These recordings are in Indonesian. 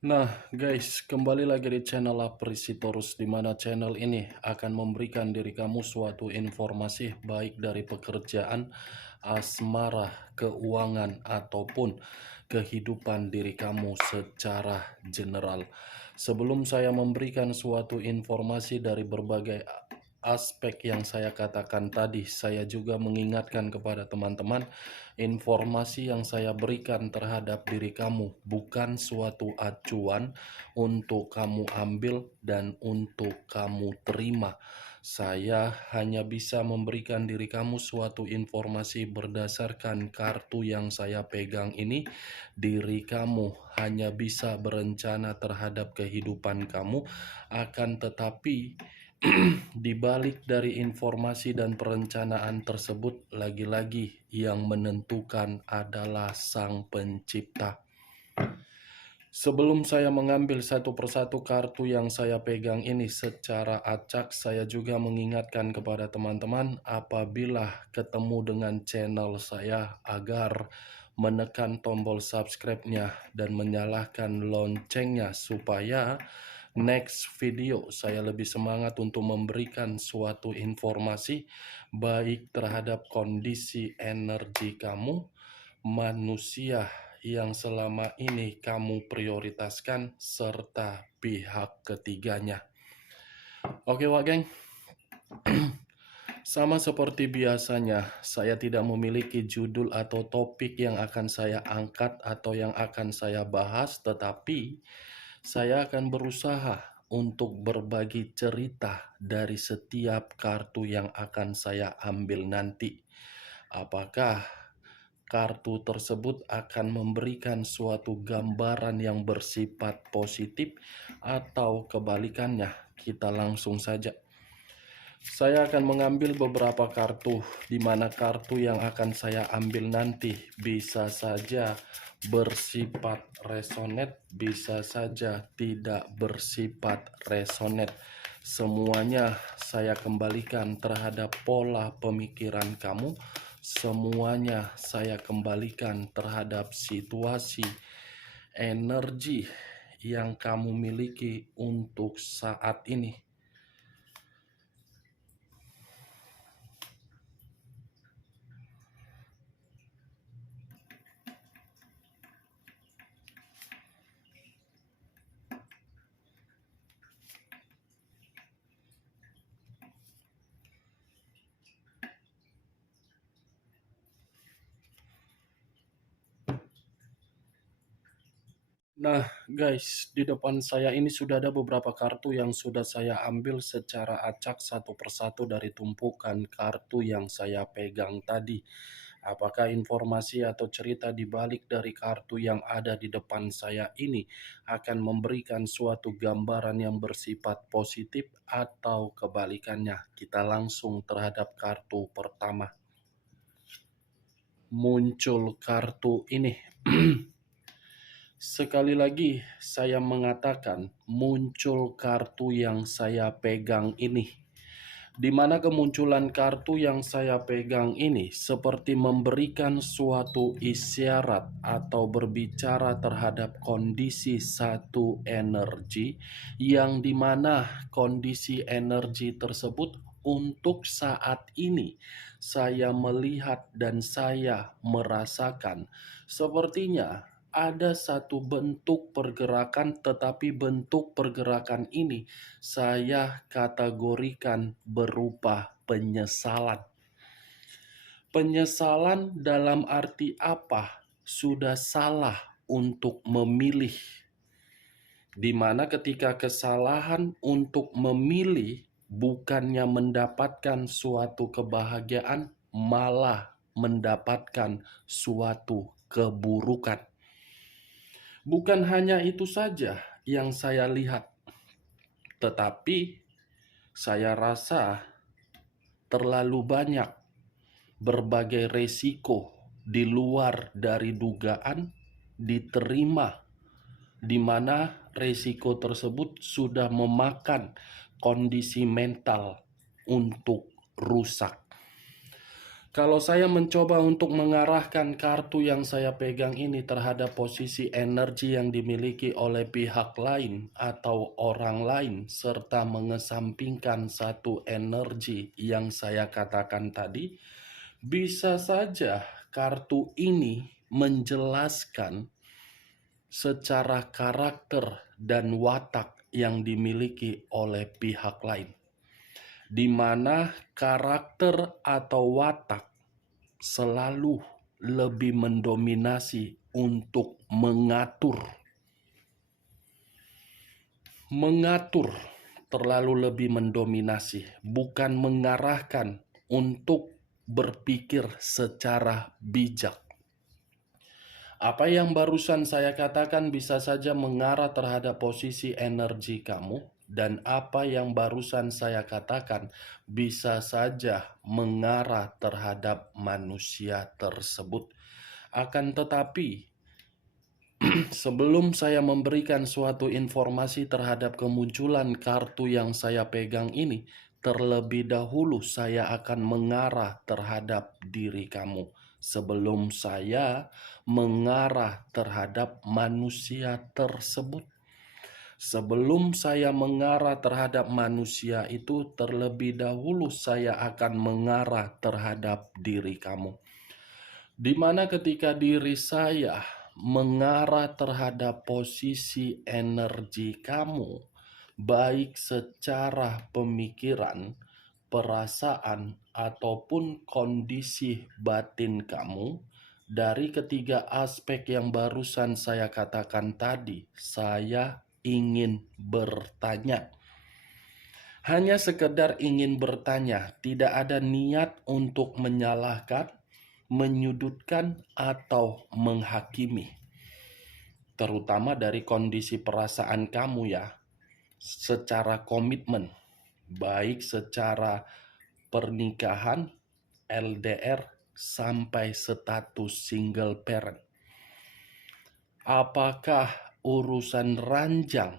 Nah, guys, kembali lagi di channel Aprisitorus, di mana channel ini akan memberikan diri kamu suatu informasi baik dari pekerjaan, asmara, keuangan, ataupun kehidupan diri kamu secara general. Sebelum saya memberikan suatu informasi dari berbagai aspek yang saya katakan tadi, saya juga mengingatkan kepada teman-teman, informasi yang saya berikan terhadap diri kamu bukan suatu acuan untuk kamu ambil dan untuk kamu terima. Saya hanya bisa memberikan diri kamu suatu informasi berdasarkan kartu yang saya pegang ini. Diri kamu hanya bisa berencana terhadap kehidupan kamu, akan tetapi di balik dari informasi dan perencanaan tersebut, lagi-lagi yang menentukan adalah Sang Pencipta. Sebelum saya mengambil satu persatu kartu yang saya pegang ini secara acak, saya juga mengingatkan kepada teman-teman apabila ketemu dengan channel saya agar menekan tombol subscribe-nya dan menyalakan loncengnya supaya next video saya lebih semangat untuk memberikan suatu informasi baik terhadap kondisi energi kamu, manusia yang selama ini kamu prioritaskan, serta pihak ketiganya. Oke Wak Geng, sama seperti biasanya, saya tidak memiliki judul atau topik yang akan saya angkat atau yang akan saya bahas, tetapi saya akan berusaha untuk berbagi cerita dari setiap kartu yang akan saya ambil nanti. Apakah kartu tersebut akan memberikan suatu gambaran yang bersifat positif atau kebalikannya? Kita langsung saja. Saya akan mengambil beberapa kartu, di mana kartu yang akan saya ambil nanti bisa saja bersifat resonate, bisa saja tidak bersifat resonate. Semuanya saya kembalikan terhadap pola pemikiran kamu. Semuanya saya kembalikan terhadap situasi energi yang kamu miliki untuk saat ini. Nah, guys, di depan saya ini sudah ada beberapa kartu yang sudah saya ambil secara acak satu persatu dari tumpukan kartu yang saya pegang tadi. Apakah informasi atau cerita di balik dari kartu yang ada di depan saya ini akan memberikan suatu gambaran yang bersifat positif atau kebalikannya? Kita langsung terhadap kartu pertama. Muncul kartu ini. Sekali lagi saya mengatakan muncul kartu yang saya pegang ini. Di mana kemunculan kartu yang saya pegang ini seperti memberikan suatu isyarat atau berbicara terhadap kondisi satu energi yang dimana kondisi energi tersebut untuk saat ini saya melihat dan saya merasakan sepertinya ada satu bentuk pergerakan, tetapi bentuk pergerakan ini saya kategorikan berupa penyesalan. Penyesalan dalam arti apa? Sudah salah untuk memilih. Di mana ketika kesalahan untuk memilih bukannya mendapatkan suatu kebahagiaan, malah mendapatkan suatu keburukan. Bukan hanya itu saja yang saya lihat, tetapi saya rasa terlalu banyak berbagai resiko di luar dari dugaan diterima, di mana resiko tersebut sudah memakan kondisi mental untuk rusak. Kalau saya mencoba untuk mengarahkan kartu yang saya pegang ini terhadap posisi energi yang dimiliki oleh pihak lain atau orang lain, serta mengesampingkan satu energi yang saya katakan tadi, bisa saja kartu ini menjelaskan secara karakter dan watak yang dimiliki oleh pihak lain, di mana karakter atau watak selalu lebih mendominasi untuk mengatur terlalu lebih mendominasi, bukan mengarahkan untuk berpikir secara bijak. Apa yang barusan saya katakan bisa saja mengarah terhadap posisi energi kamu, dan apa yang barusan saya katakan bisa saja mengarah terhadap manusia tersebut. Akan tetapi, sebelum saya memberikan suatu informasi terhadap kemunculan kartu yang saya pegang ini, terlebih dahulu saya akan mengarah terhadap diri kamu sebelum saya mengarah terhadap manusia tersebut. Sebelum saya mengarah terhadap manusia itu, terlebih dahulu saya akan mengarah terhadap diri kamu. Di mana ketika diri saya mengarah terhadap posisi energi kamu, baik secara pemikiran, perasaan, ataupun kondisi batin kamu, dari ketiga aspek yang barusan saya katakan tadi, saya ingin bertanya. Hanya sekedar ingin bertanya, tidak ada niat untuk menyalahkan, menyudutkan, atau menghakimi. Terutama dari kondisi perasaan kamu ya, secara komitmen, baik secara pernikahan, LDR, sampai status single parent. Apakah urusan ranjang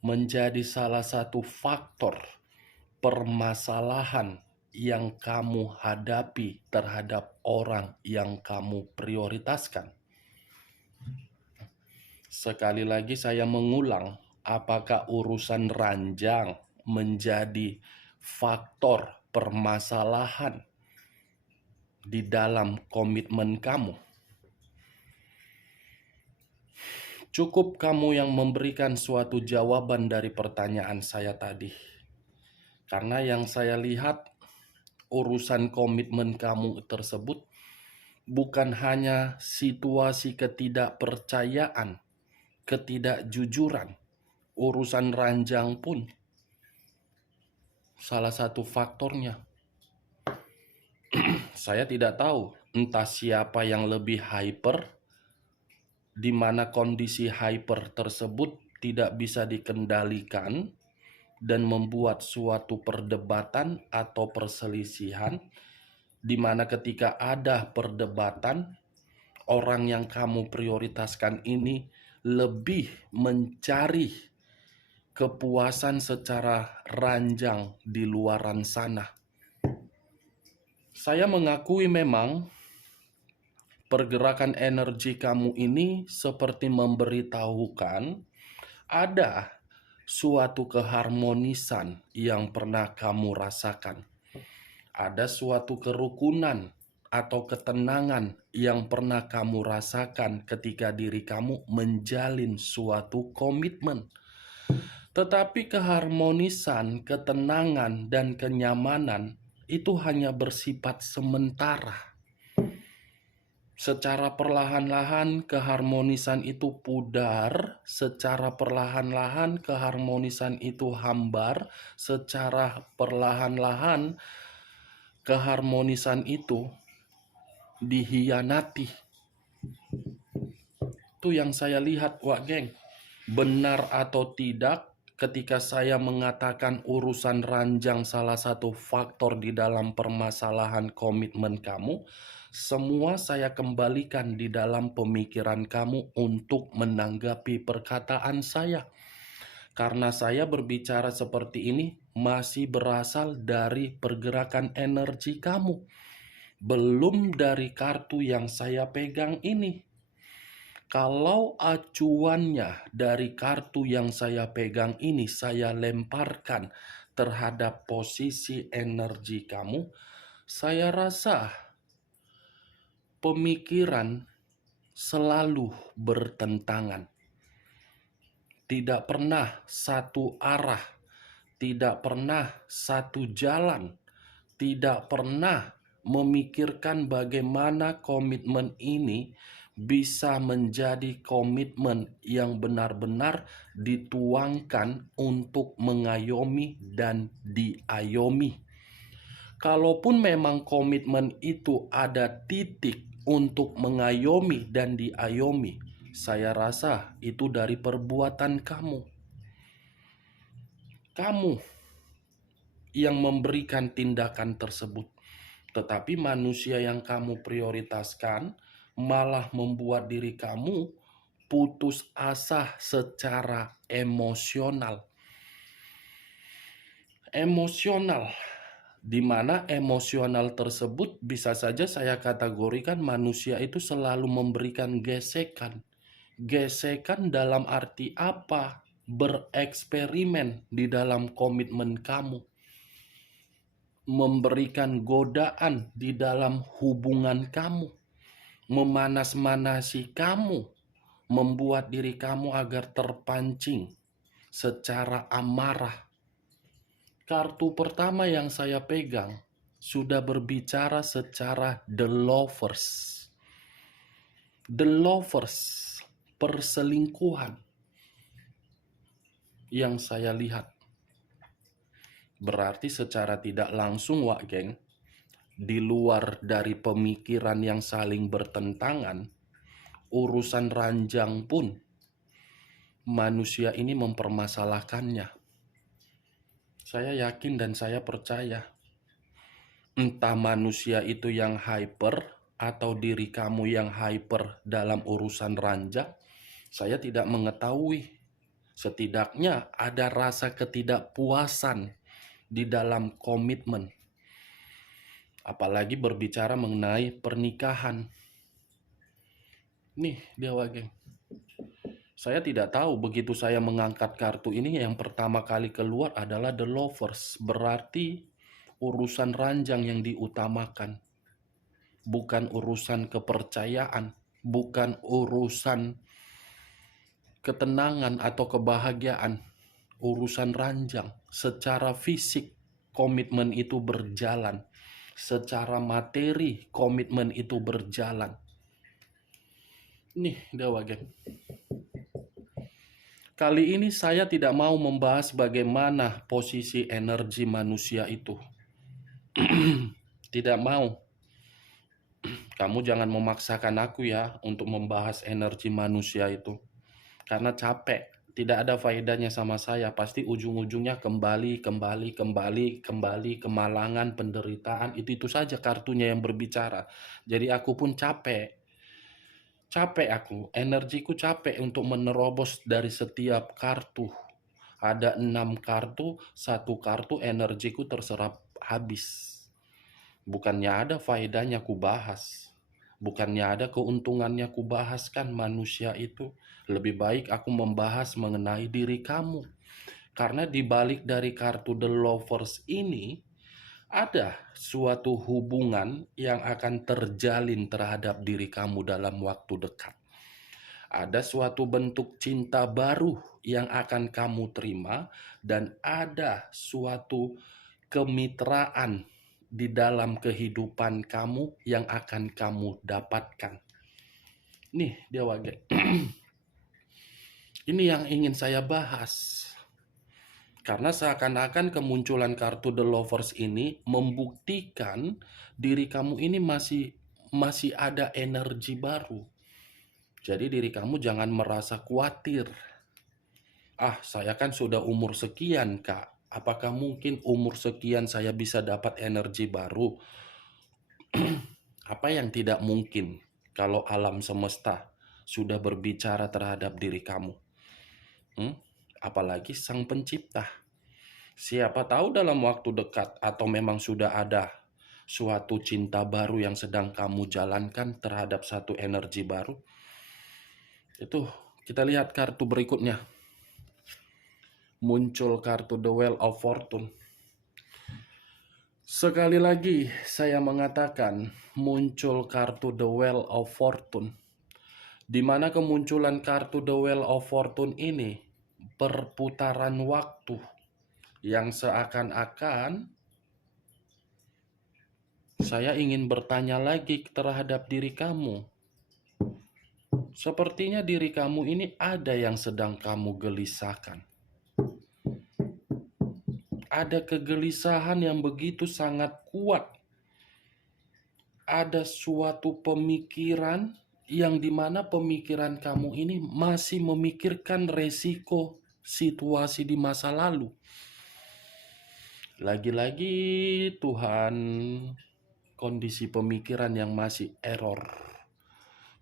menjadi salah satu faktor permasalahan yang kamu hadapi terhadap orang yang kamu prioritaskan? Sekali lagi saya mengulang, apakah urusan ranjang menjadi faktor permasalahan di dalam komitmen kamu? Cukup kamu yang memberikan suatu jawaban dari pertanyaan saya tadi. Karena yang saya lihat, urusan komitmen kamu tersebut bukan hanya situasi ketidakpercayaan, ketidakjujuran. Urusan ranjang pun salah satu faktornya. Saya tidak tahu entah siapa yang lebih hyper, di mana kondisi hyper tersebut tidak bisa dikendalikan dan membuat suatu perdebatan atau perselisihan, di mana ketika ada perdebatan, orang yang kamu prioritaskan ini lebih mencari kepuasan secara ranjang di luaran sana. Saya mengakui memang pergerakan energi kamu ini seperti memberitahukan ada suatu keharmonisan yang pernah kamu rasakan. Ada suatu kerukunan atau ketenangan yang pernah kamu rasakan ketika diri kamu menjalin suatu komitmen. Tetapi keharmonisan, ketenangan, dan kenyamanan itu hanya bersifat sementara. Secara perlahan-lahan keharmonisan itu pudar, secara perlahan-lahan keharmonisan itu hambar, secara perlahan-lahan keharmonisan itu dihianati. Itu yang saya lihat, Wak Geng. Benar atau tidak, ketika saya mengatakan urusan ranjang salah satu faktor di dalam permasalahan komitmen kamu, semua saya kembalikan di dalam pemikiran kamu untuk menanggapi perkataan saya. Karena saya berbicara seperti ini masih berasal dari pergerakan energi kamu. belum dari kartu yang saya pegang ini. Kalau acuannya dari kartu yang saya pegang ini saya lemparkan terhadap posisi energi kamu, saya rasa pemikiran selalu bertentangan. Tidak pernah satu arah, tidak pernah satu jalan, tidak pernah memikirkan bagaimana komitmen ini bisa menjadi komitmen yang benar-benar dituangkan untuk mengayomi dan diayomi. Kalaupun memang komitmen itu ada titik untuk mengayomi dan diayomi, saya rasa itu dari perbuatan kamu. Kamu yang memberikan tindakan tersebut. Tetapi manusia yang kamu prioritaskan malah membuat diri kamu putus asa secara emosional. Emosional, di mana emosional tersebut bisa saja saya kategorikan manusia itu selalu memberikan gesekan. Gesekan dalam arti apa? Bereksperimen di dalam komitmen kamu. Memberikan godaan di dalam hubungan kamu, memanas-manasi kamu, membuat diri kamu agar terpancing secara amarah. Kartu pertama yang saya pegang sudah berbicara secara the lovers. The lovers, perselingkuhan yang saya lihat. Berarti secara tidak langsung, Wak Geng, di luar dari pemikiran yang saling bertentangan, urusan ranjang pun manusia ini mempermasalahkannya. Saya yakin dan saya percaya, entah manusia itu yang hyper atau diri kamu yang hyper dalam urusan ranjang, saya tidak mengetahui. Setidaknya ada rasa ketidakpuasan di dalam komitmen. Apalagi berbicara mengenai pernikahan. Nih dia, Wageng. Saya tidak tahu, begitu saya mengangkat kartu ini yang pertama kali keluar adalah the lovers. Berarti urusan ranjang yang diutamakan. Bukan urusan kepercayaan, bukan urusan ketenangan atau kebahagiaan. Urusan ranjang. Secara fisik komitmen itu berjalan. Secara materi komitmen itu berjalan. Nih dia, Wageng. Kali ini saya tidak mau membahas bagaimana posisi energi manusia itu. Tidak mau. Kamu jangan memaksakan aku ya untuk membahas energi manusia itu. Karena capek. Tidak ada faedahnya sama saya. Pasti ujung-ujungnya kembali, kemalangan, penderitaan. Itu saja kartunya yang berbicara. Jadi aku pun capek. Capek aku, energiku capek untuk menerobos dari setiap kartu. Ada 6 kartu, 1 kartu energiku terserap habis. Bukannya ada faedahnya ku bahas. Bukannya ada keuntungannya ku bahaskan manusia itu. Lebih baik aku membahas mengenai diri kamu. Karena dibalik dari kartu The Lovers ini, ada suatu hubungan yang akan terjalin terhadap diri kamu dalam waktu dekat. Ada suatu bentuk cinta baru yang akan kamu terima, dan ada suatu kemitraan di dalam kehidupan kamu yang akan kamu dapatkan. Nih dia, Wage. Ini yang ingin saya bahas. Karena seakan-akan kemunculan kartu The Lovers ini membuktikan diri kamu ini masih ada energi baru. Jadi diri kamu jangan merasa khawatir. Ah, saya kan sudah umur sekian, Kak. Apakah mungkin umur sekian saya bisa dapat energi baru? Apa yang tidak mungkin kalau alam semesta sudah berbicara terhadap diri kamu? Apalagi Sang Pencipta. Siapa tahu dalam waktu dekat atau memang sudah ada suatu cinta baru yang sedang kamu jalankan terhadap satu energi baru. Itu kita lihat kartu berikutnya. Muncul kartu The Wheel of Fortune. Sekali lagi saya mengatakan muncul kartu The Wheel of Fortune, di mana kemunculan kartu The Wheel of Fortune ini perputaran waktu yang seakan-akan saya ingin bertanya lagi terhadap diri kamu. Sepertinya diri kamu ini ada yang sedang kamu gelisahkan. Ada kegelisahan yang begitu sangat kuat. Ada suatu pemikiran yang dimana pemikiran kamu ini masih memikirkan resiko situasi di masa lalu. Lagi-lagi Tuhan, kondisi pemikiran yang masih error.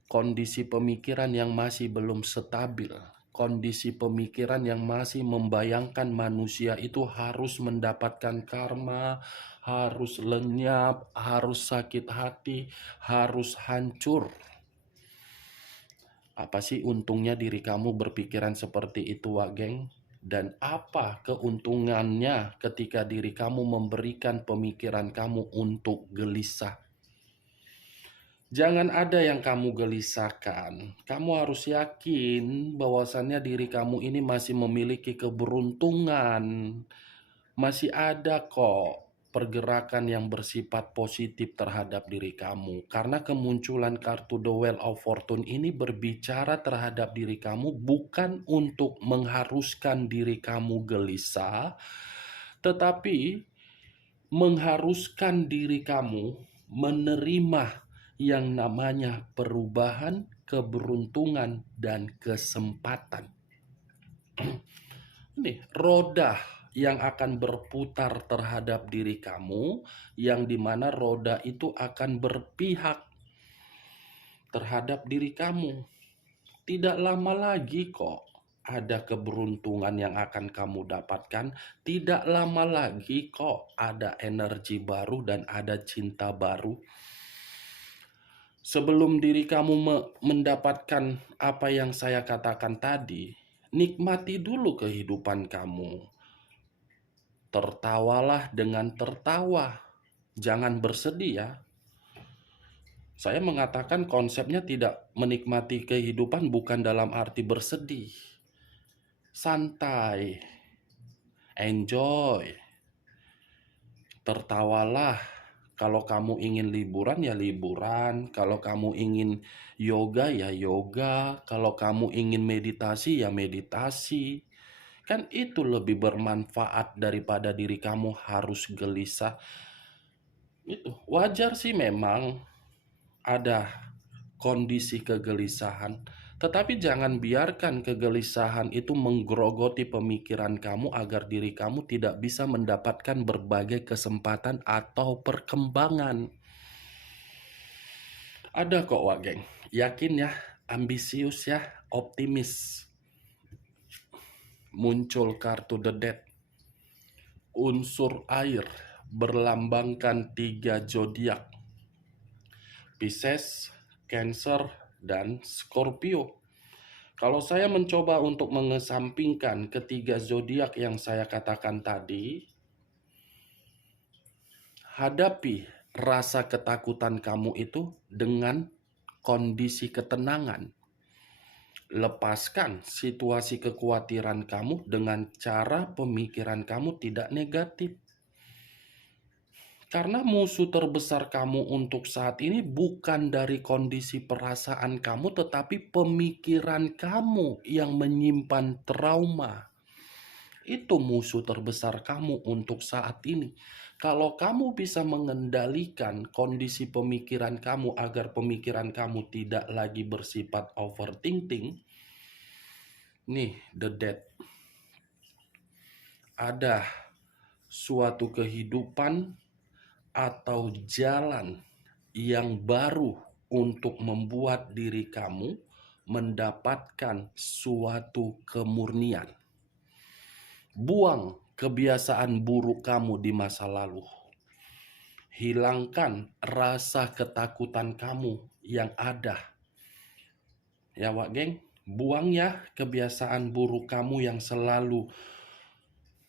Kondisi pemikiran yang masih belum stabil. Kondisi pemikiran yang masih membayangkan manusia itu harus mendapatkan karma, harus lenyap, harus sakit hati, harus hancur. Apa sih untungnya diri kamu berpikiran seperti itu, Wak Geng? Dan apa keuntungannya ketika diri kamu memberikan pemikiran kamu untuk gelisah? Jangan ada yang kamu gelisahkan. Kamu harus yakin bahwasannya diri kamu ini masih memiliki keberuntungan. Masih ada kok pergerakan yang bersifat positif terhadap diri kamu. Karena kemunculan kartu The Wheel of Fortune ini berbicara terhadap diri kamu bukan untuk mengharuskan diri kamu gelisah, tetapi mengharuskan diri kamu menerima yang namanya perubahan, keberuntungan, dan kesempatan. Ini roda yang akan berputar terhadap diri kamu, yang dimana roda itu akan berpihak terhadap diri kamu. Tidak lama lagi kok ada keberuntungan yang akan kamu dapatkan. Tidak lama lagi kok ada energi baru dan ada cinta baru. Sebelum diri kamu mendapatkan apa yang saya katakan tadi, nikmati dulu kehidupan kamu. Tertawalah dengan tertawa. Jangan bersedih ya. Saya mengatakan konsepnya tidak menikmati kehidupan bukan dalam arti bersedih. Santai. Enjoy. Tertawalah. Kalau kamu ingin liburan ya liburan, kalau kamu ingin yoga ya yoga, kalau kamu ingin meditasi ya meditasi. Kan itu lebih bermanfaat daripada diri kamu harus gelisah. Itu wajar sih memang ada kondisi kegelisahan, tetapi jangan biarkan kegelisahan itu menggerogoti pemikiran kamu agar diri kamu tidak bisa mendapatkan berbagai kesempatan atau perkembangan. Ada kok, Wak Geng. Yakin ya, ambisius ya, optimis. Muncul kartu The Death. Unsur air berlambangkan 3 zodiak. Pisces, Cancer, dan Scorpio. Kalau saya mencoba untuk mengesampingkan ketiga zodiak yang saya katakan tadi, hadapi rasa ketakutan kamu itu dengan kondisi ketenangan. Lepaskan situasi kekhawatiran kamu dengan cara pemikiran kamu tidak negatif. Karena musuh terbesar kamu untuk saat ini bukan dari kondisi perasaan kamu, tetapi pemikiran kamu yang menyimpan trauma. Itu musuh terbesar kamu untuk saat ini. Kalau kamu bisa mengendalikan kondisi pemikiran kamu agar pemikiran kamu tidak lagi bersifat overthinking, nih the death. Ada suatu kehidupan atau jalan yang baru untuk membuat diri kamu mendapatkan suatu kemurnian. Buang kebiasaan buruk kamu di masa lalu. Hilangkan rasa ketakutan kamu yang ada. Ya Wak geng, buang ya kebiasaan buruk kamu yang selalu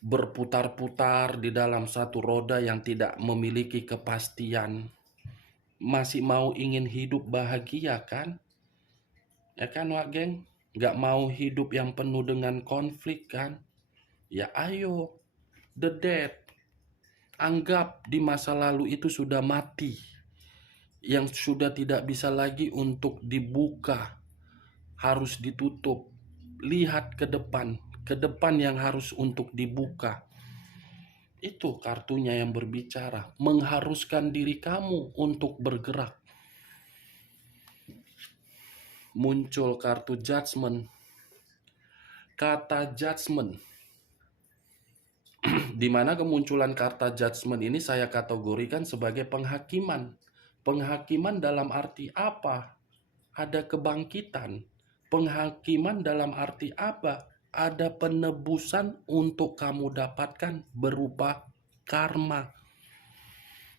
berputar-putar di dalam satu roda yang tidak memiliki kepastian. Masih mau ingin hidup bahagia kan? Ya kan Wak geng? Gak mau hidup yang penuh dengan konflik kan? Ya ayo, the dead. Anggap di masa lalu itu sudah mati, yang sudah tidak bisa lagi untuk dibuka, harus ditutup. Lihat ke depan yang harus untuk dibuka. Itu kartunya yang berbicara, mengharuskan diri kamu untuk bergerak. Muncul kartu judgment. Kata judgment, di mana kemunculan kata judgment ini saya kategorikan sebagai penghakiman. Penghakiman dalam arti apa? Ada kebangkitan. Penghakiman dalam arti apa? Ada penebusan untuk kamu dapatkan berupa karma.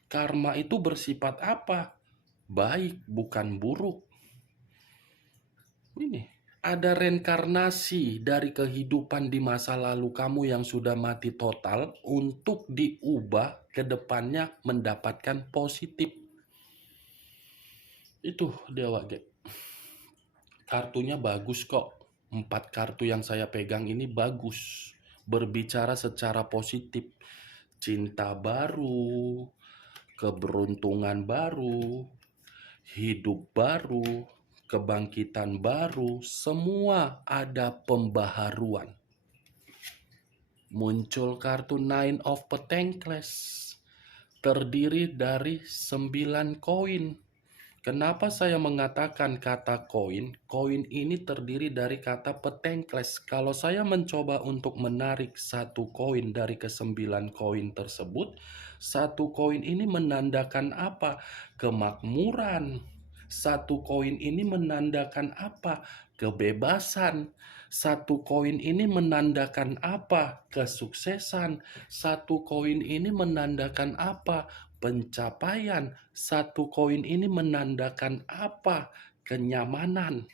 Karma itu bersifat apa? Baik, bukan buruk. Ini ada reinkarnasi dari kehidupan di masa lalu kamu yang sudah mati total untuk diubah ke depannya mendapatkan positif. Itu dia Wak. Kartunya bagus kok. 4 kartu yang saya pegang ini bagus. Berbicara secara positif. Cinta baru, keberuntungan baru, hidup baru, kebangkitan baru, semua ada pembaharuan. Muncul kartu Nine of Pentacles, terdiri dari 9 koin. Kenapa saya mengatakan kata koin? Koin ini terdiri dari kata Pentacles. Kalau saya mencoba untuk menarik satu koin dari ke-9 koin tersebut, satu koin ini menandakan apa? Kemakmuran. Satu koin ini menandakan apa? Kebebasan. Satu koin ini menandakan apa? Kesuksesan. Satu koin ini menandakan apa? Pencapaian. Satu koin ini menandakan apa? Kenyamanan.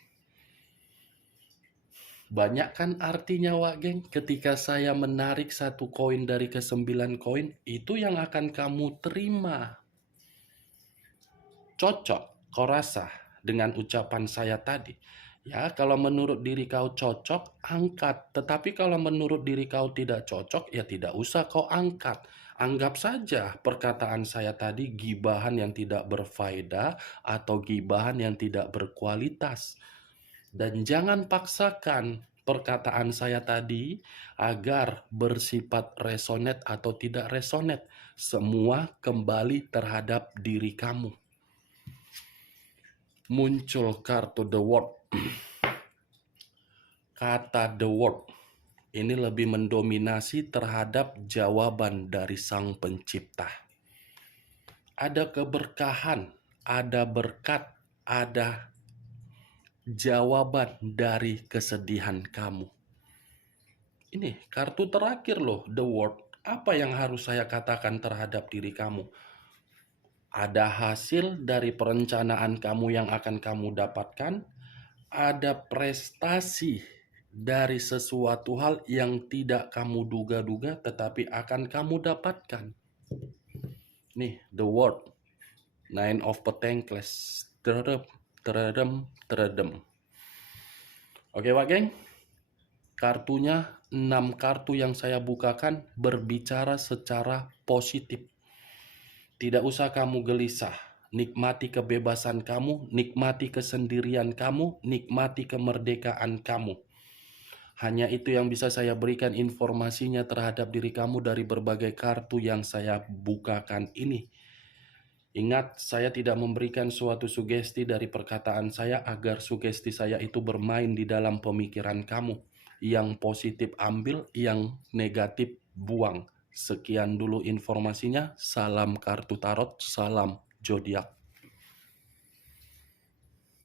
Banyak kan artinya Wak geng? Ketika saya menarik satu koin dari ke-9 koin, itu yang akan kamu terima. Cocok kau rasa dengan ucapan saya tadi? Ya, kalau menurut diri kau cocok, angkat. Tetapi kalau menurut diri kau tidak cocok, ya tidak usah kau angkat. Anggap saja perkataan saya tadi gibahan yang tidak berfaedah atau gibahan yang tidak berkualitas. Dan jangan paksakan perkataan saya tadi agar bersifat resonate atau tidak resonate. Semua kembali terhadap diri kamu. Muncul kartu The World. Kata The World ini lebih mendominasi terhadap jawaban dari Sang Pencipta. Ada keberkahan, ada berkat, ada jawaban dari kesedihan kamu. Ini kartu terakhir loh, The World. Apa yang harus saya katakan terhadap diri kamu? Ada hasil dari perencanaan kamu yang akan kamu dapatkan. Ada prestasi dari sesuatu hal yang tidak kamu duga-duga tetapi akan kamu dapatkan. Nih, the word. Nine of Pentacles. Teredem. Oke, Wak geng. Kartunya 6 kartu yang saya bukakan berbicara secara positif. Tidak usah kamu gelisah. Nikmati kebebasan kamu, nikmati kesendirian kamu, nikmati kemerdekaan kamu. Hanya itu yang bisa saya berikan informasinya terhadap diri kamu dari berbagai kartu yang saya bukakan ini. Ingat, saya tidak memberikan suatu sugesti dari perkataan saya agar sugesti saya itu bermain di dalam pemikiran kamu. Yang positif ambil, yang negatif buang. Sekian dulu informasinya. Salam kartu tarot, salam zodiak.